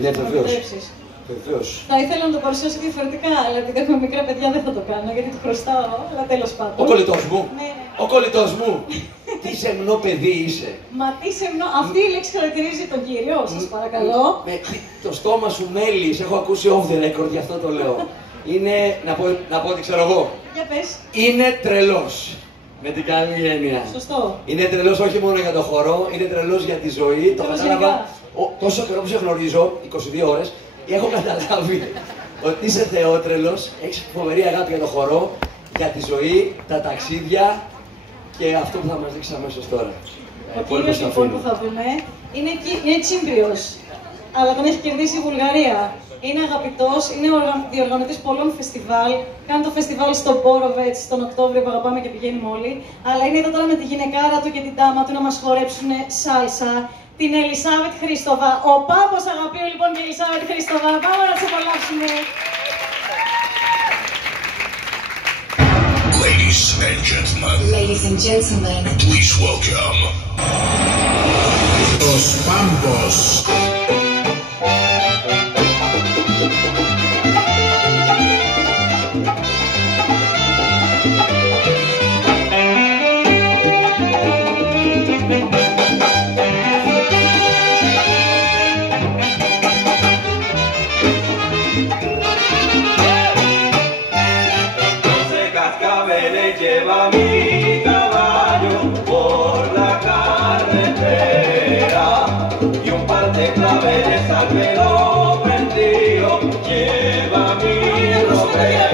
Ναι, βεβαίως. Θα ήθελα να το παρουσιάσω διαφορετικά, αλλά επειδή έχουμε μικρά παιδιά δεν θα το κάνω, γιατί το χρωστάω, αλλά τέλος πάντων. Ο κολλητός μου. Ναι. Ο κολλητός μου. Τι σεμνό παιδί είσαι. Μα τι σεμνό, αυτή η λέξη χαρακτηρίζει τον κύριο, σας παρακαλώ. Το στόμα σου μέλης, έχω ακούσει off the record, γι' αυτό το λέω. Είναι, να πω ότι ξέρω εγώ. Για πες. Είναι τρελός. Με την καλή έννοια. Σωστό. Είναι τρελός όχι μόνο για το χορό, είναι τρελός για τη ζωή. Το κατάλαβα τόσο καιρό που σε γνωρίζω, 22 ώρες, έχω καταλάβει ότι είσαι θεότρελος, έχεις φοβερή αγάπη για το χορό, για τη ζωή, τα ταξίδια και αυτό που θα μας δείξει αμέσως τώρα. Ο κύριος λοιπόν που θα δούμε είναι Τσίμπριος, αλλά τον έχει κερδίσει η Βουλγαρία. Είναι αγαπητός, είναι διοργανωτής πολλών φεστιβάλ. Κάνει το φεστιβάλ στο Μπόροβετς τον Οκτώβριο που αγαπάμε και πηγαίνουμε όλοι. Αλλά είναι εδώ τώρα με τη γυναικάρα του και την τάμα του να μας χορέψουν σάλσα. Την Ελισάβετ Χρήστοβα. Ο Πάμπος αγαπείο λοιπόν και η Ελισάβετ Χρήστοβα. Πάμε να τις απολαύσουμε. Ladies and gentlemen, please welcome Los Pambos. Lleva mi caballo por la carretera y un par de claveles al pelo prendido lleva mi romero.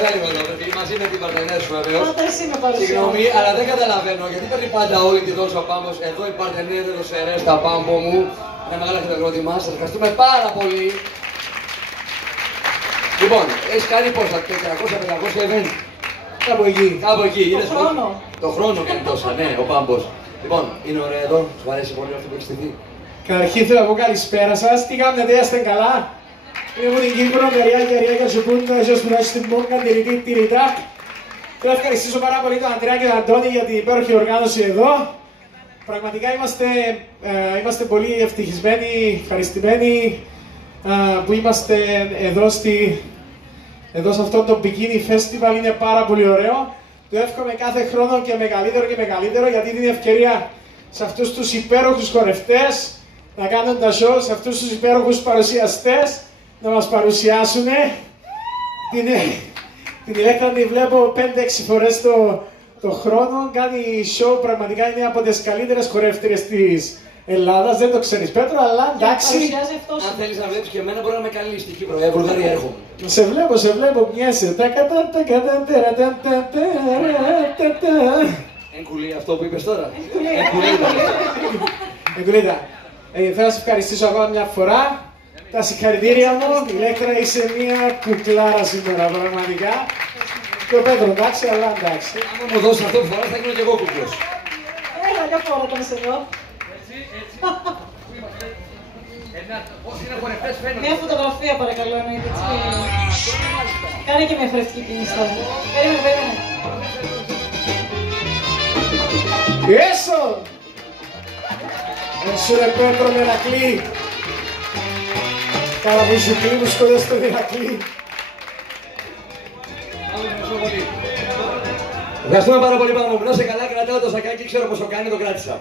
Έλα λίγο εδώ, μαζί με την παρτενέρ σου βεβαίως. Συγγνώμη, αλλά δεν καταλαβαίνω γιατί παίρνει πάντα όλη τη δόση ο Πάμπος. Εδώ η παρτενέρ έδωσε ρέστα Πάμπο μου. Ένα μεγάλο χειροκρότημα, σας ευχαριστούμε πάρα πολύ. Λοιπόν, έχεις κάνει πόσα, 400-500 event. Κάπου εκεί. Το χρόνο. Το χρόνο κάνει τόσα, ναι, ο Πάμπος. Λοιπόν, είναι ωραίο εδώ, σου αρέσει πολύ αυτό που έχεις στηθεί. Καταρχήν θέλω να πω καλησπέρα σας, τι κάνετε, είστε καλά. Είμαι από την Κύπρο, μεριά σου πούντα, εσείς που στην Μόγκα, τυριτά. Θέλω να ευχαριστήσω πάρα πολύ τον Αντρέα και τον Αντώνη για την υπέροχη οργάνωση εδώ. Πραγματικά είμαστε πολύ ευτυχισμένοι, ευχαριστημένοι που είμαστε εδώ σε αυτό το Bikini Festival, είναι πάρα πολύ ωραίο. Το εύχομαι κάθε χρόνο και μεγαλύτερο γιατί είναι ευκαιρία σε αυτούς τους υπέροχους χορευτές να κάνουν τα show, σε αυτούς τους υπέροχους παρουσιαστές να μας παρουσιάσουν. Την Ηλέκτρα τη βλέπω 5-6 φορές το χρόνο, κάνει show, πραγματικά είναι από τις καλύτερες χορεύτριες της Ελλάδας, δεν το ξέρεις Πέτρο, αλλά εντάξει. Αν θέλεις να βλέπεις και εμένα μπορεί να με καλείς στην Κύπρο, για Βουλγαρία έρχομαι. Σε βλέπω, μοιάσαι. Εγκουλή αυτό που είπες τώρα. Εγκουλίτα. Θέλω να σε ευχαριστήσω ακόμα μια φορά. Τα συγχαρητήρια μου, Ηλέκτρα, είσαι μια κουκλάρα σήμερα, πραγματικά. Και ο Πέτρο, εντάξει, αλλά εντάξει. Αν μου δώσεις αυτό που φοράς, θα γίνω και εγώ κουκλός. Έλα, για φόρα τον σε εδώ. Μια φωτογραφία παρακαλώ, εννοείται έτσι. Κάνε και μια χορευτική κίνηση τώρα. Περίμενε. Eso! Σου ρεπέτρο με Ηρακλή. Καραβουζουκλή μου σκοτώσει τον Ηρακλή. Ευχαριστούμε πάρα πολύ πάνω μου. Να είσαι καλά, κρατάω το σακάκι, ξέρω πόσο κάνει, το κράτησα.